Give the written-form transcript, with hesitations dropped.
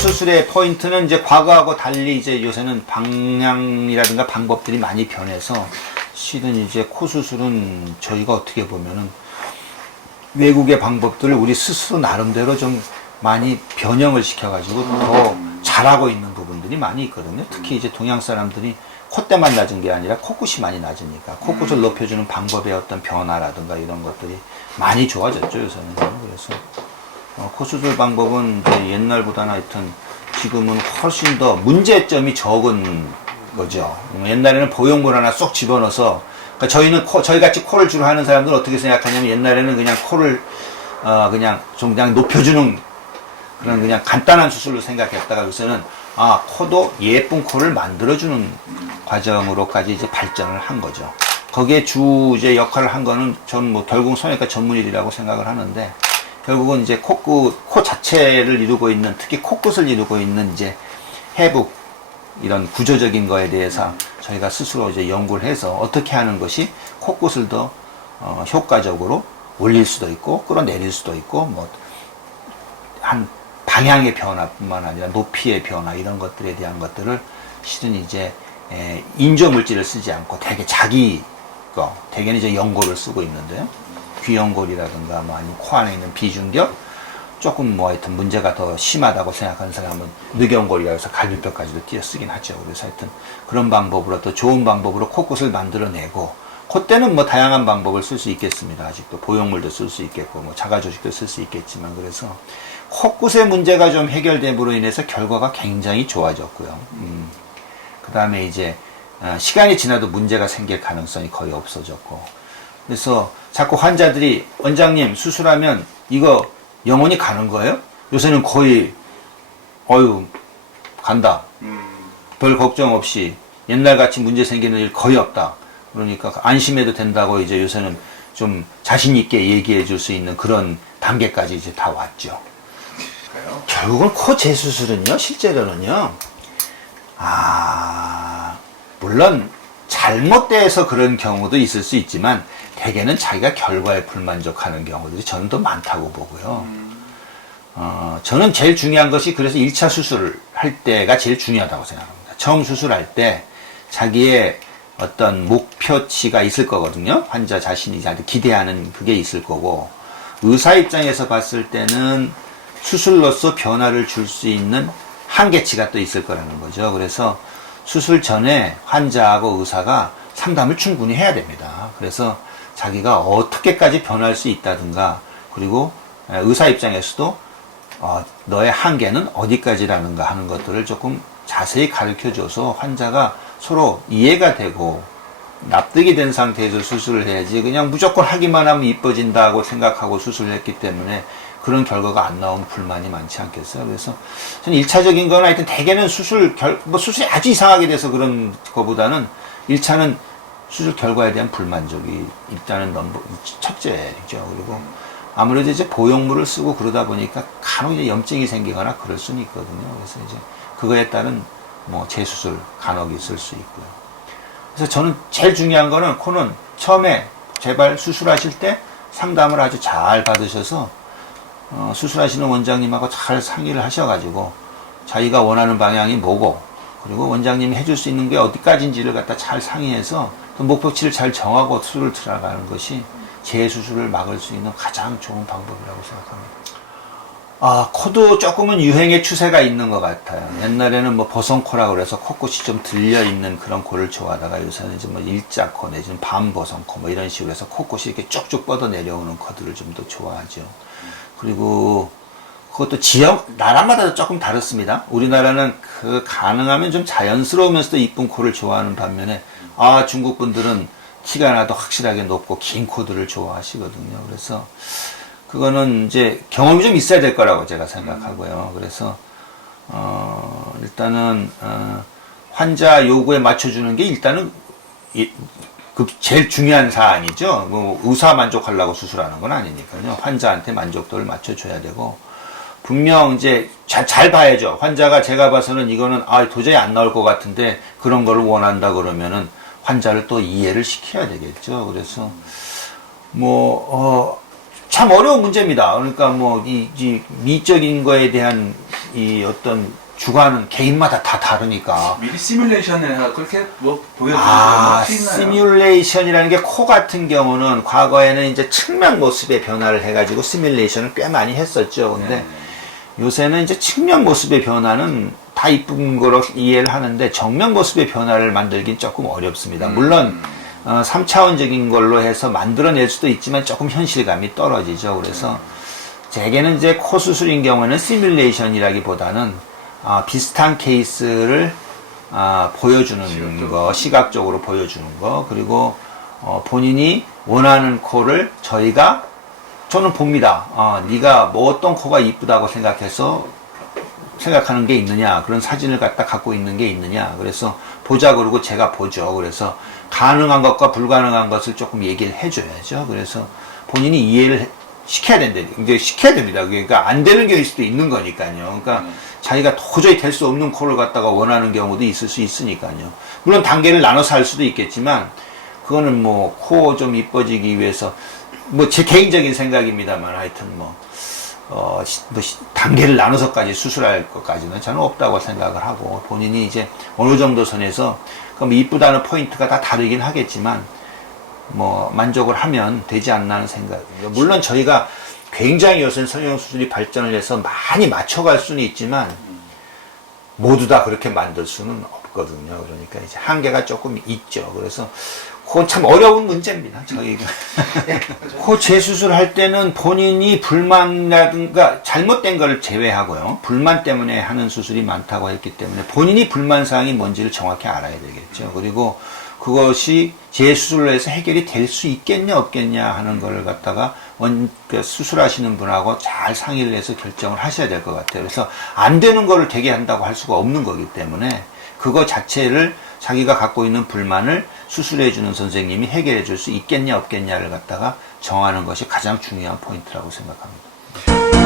수술의 포인트는 이제 과거하고 달리 이제 요새는 방향이라든가 방법들이 많이 변해서 실은 이제 코 수술은 저희가 어떻게 보면은 외국의 방법들을 우리 스스로 나름대로 좀 많이 변형을 시켜가지고 더 잘하고 있는 부분들이 많이 있거든요. 특히 이제 동양 사람들이 콧대만 낮은 게 아니라 코끝이 많이 낮으니까 코끝을 높여주는 방법의 어떤 변화라든가 이런 것들이 많이 좋아졌죠, 요새는. 그래서 코 수술 방법은 이제 옛날보다는 하여튼 지금은 훨씬 더 문제점이 적은 거죠. 옛날에는 보형물 하나 쏙 집어넣어서, 그러니까 저희는 저희 같이 코를 주로 하는 사람들은 어떻게 생각하냐면 옛날에는 그냥 코를 그냥 좀 그냥 높여주는 그런 그냥 간단한 수술로 생각했다가 요새는 코도 예쁜 코를 만들어주는 과정으로까지 이제 발전을 한 거죠. 거기에 주 이제 역할을 한 거는 전 뭐 결국 성형외과 전문의라고 생각을 하는데, 결국은 이제 코 자체를 이루고 있는, 특히 코끝을 이루고 있는 이제 해부, 이런 구조적인 거에 대해서 저희가 스스로 이제 연구를 해서 어떻게 하는 것이 코끝을 더 효과적으로 올릴 수도 있고 끌어내릴 수도 있고, 뭐 한 방향의 변화뿐만 아니라 높이의 변화, 이런 것들에 대한 것들을 실은 이제 인조 물질을 쓰지 않고 대개 자기 거, 대개는 이제 연골을 쓰고 있는데요. 귀연골이라든가 뭐 아니면 코 안에 있는 비중격, 조금 뭐 하여튼 문제가 더 심하다고 생각하는 사람은 늑연골이라고 해서 갈비뼈까지도 띄어 쓰긴 하죠. 그래서 하여튼 그런 방법으로, 또 좋은 방법으로 코끝을 만들어내고, 콧대는 뭐 다양한 방법을 쓸 수 있겠습니다. 아직도 보형물도 쓸 수 있겠고 뭐 자가조직도 쓸 수 있겠지만, 그래서 코끝의 문제가 좀 해결됨으로 인해서 결과가 굉장히 좋아졌고요. 그 다음에 이제 시간이 지나도 문제가 생길 가능성이 거의 없어졌고, 그래서 자꾸 환자들이 원장님 수술하면 이거 영원히 가는 거예요? 요새는 거의 간다. 별 걱정 없이 옛날같이 문제 생기는 일 거의 없다. 그러니까 안심해도 된다고 이제 요새는 좀 자신 있게 얘기해 줄 수 있는 그런 단계까지 이제 다 왔죠. 결국은 코 재수술은요, 실제로는요, 물론 잘못돼서 그런 경우도 있을 수 있지만 대개는 자기가 결과에 불만족하는 경우들이 저는 더 많다고 보고요. 저는 제일 중요한 것이, 그래서 1차 수술을 할 때가 제일 중요하다고 생각합니다. 처음 수술할 때 자기의 어떤 목표치가 있을 거거든요. 환자 자신이 기대하는 그게 있을 거고, 의사 입장에서 봤을 때는 수술로서 변화를 줄 수 있는 한계치가 또 있을 거라는 거죠. 그래서 수술 전에 환자하고 의사가 상담을 충분히 해야 됩니다. 그래서 자기가 어떻게까지 변할 수 있다든가, 그리고 의사 입장에서도 너의 한계는 어디까지라는가 하는 것들을 조금 자세히 가르쳐줘서 환자가 서로 이해가 되고 납득이 된 상태에서 수술을 해야지, 그냥 무조건 하기만 하면 이뻐진다고 생각하고 수술을 했기 때문에 그런 결과가 안 나오면 불만이 많지 않겠어요. 그래서 저는 1차적인 건 하여튼 대개는 수술이 아주 이상하게 돼서 그런 거보다는 1차는 수술 결과에 대한 불만족이 일단은 첫째죠. 그리고 아무래도 이제 보형물을 쓰고 그러다 보니까 간혹 이제 염증이 생기거나 그럴 수는 있거든요. 그래서 이제 그거에 따른 뭐 재수술 간혹 있을 수 있고요. 그래서 저는 제일 중요한 거는, 코는 처음에 제발 수술하실 때 상담을 아주 잘 받으셔서 수술하시는 원장님하고 잘 상의를 하셔가지고 자기가 원하는 방향이 뭐고, 그리고 원장님이 해줄 수 있는 게 어디까지인지를 갖다 잘 상의해서 또 목표치를 잘 정하고 수술을 들어가는 것이 재수술을 막을 수 있는 가장 좋은 방법이라고 생각합니다. 코도 조금은 유행의 추세가 있는 것 같아요. 옛날에는 뭐 보성코라고 그래서 코끝이 좀 들려있는 그런 코를 좋아하다가 요새는 이제 뭐 일자코 내지는 반보성코 뭐 이런 식으로 해서 코끝이 이렇게 쭉쭉 뻗어 내려오는 코들을 좀 더 좋아하죠. 그리고 그것도 나라마다 조금 다릅니다. 우리나라는 가능하면 좀 자연스러우면서도 이쁜 코를 좋아하는 반면에, 중국 분들은 티가 나도 확실하게 높고 긴 코들을 좋아하시거든요. 그래서 그거는 이제 경험이 좀 있어야 될 거라고 제가 생각하고요. 그래서 일단은 환자 요구에 맞춰주는 게 일단은 제일 중요한 사안이죠. 뭐 의사 만족하려고 수술하는 건 아니니까요. 환자한테 만족도를 맞춰줘야 되고, 분명 이제 잘 봐야죠. 환자가 제가 봐서는 이거는 도저히 안 나올 것 같은데 그런 거를 원한다 그러면은 환자를 또 이해를 시켜야 되겠죠. 그래서 참 어려운 문제입니다. 그러니까 이 미적인 거에 대한 이 어떤 주관은 개인마다 다 다르니까. 미리 시뮬레이션을 그렇게 뭐 보여주는 아, 거 있나요? 시뮬레이션이라는 게 코 같은 경우는 과거에는 이제 측면 모습의 변화를 해가지고 시뮬레이션을 꽤 많이 했었죠. 근데 네. 요새는 이제 측면 모습의 변화는 다 이쁜 거로 이해를 하는데 정면 모습의 변화를 만들긴 조금 어렵습니다. 물론 3차원적인 걸로 해서 만들어낼 수도 있지만 조금 현실감이 떨어지죠. 그래서 제게는 이제 코 수술인 경우에는 시뮬레이션이라기보다는 비슷한 케이스를 보여주는 거, 시각적으로 보여주는 거, 그리고 본인이 원하는 코를 저는 봅니다. 네가 뭐 어떤 코가 이쁘다고 생각하는 게 있느냐, 그런 사진을 갖고 있는 게 있느냐, 그래서 보자 그러고 제가 보죠. 그래서 가능한 것과 불가능한 것을 조금 얘기를 해줘야죠. 그래서 본인이 이해를 시켜야 됩니다. 그러니까 안 되는 경우일 수도 있는 거니까요. 그러니까 자기가 도저히 될 수 없는 코를 갖다가 원하는 경우도 있을 수 있으니까요. 물론 단계를 나눠서 할 수도 있겠지만 그거는 뭐 코 좀 이뻐지기 위해서 뭐 제 개인적인 생각입니다만 하여튼 단계를 나눠서까지 수술할 것까지는 저는 없다고 생각을 하고 본인이 이제 어느 정도 선에서 그럼 이쁘다는 포인트가 다 다르긴 하겠지만 뭐 만족을 하면 되지 않나 하는 생각입니다. 물론 저희가 굉장히 요새 성형수술이 발전을 해서 많이 맞춰갈 수는 있지만 모두 다 그렇게 만들 수는 없거든요. 그러니까 이제 한계가 조금 있죠. 그래서 그건 참 어려운 문제입니다. 저희가 코 재수술할 때는 본인이 불만이라든가 잘못된 걸 제외하고요. 불만 때문에 하는 수술이 많다고 했기 때문에 본인이 불만사항이 뭔지를 정확히 알아야 되겠죠. 그리고 그것이 재수술로 해서 해결이 될 수 있겠냐 없겠냐 하는 걸 갖다가 수술하시는 분하고 잘 상의를 해서 결정을 하셔야 될 것 같아요. 그래서 안 되는 거를 되게 한다고 할 수가 없는 거기 때문에 그거 자체를 자기가 갖고 있는 불만을 수술해 주는 선생님이 해결해 줄 수 있겠냐 없겠냐를 갖다가 정하는 것이 가장 중요한 포인트라고 생각합니다.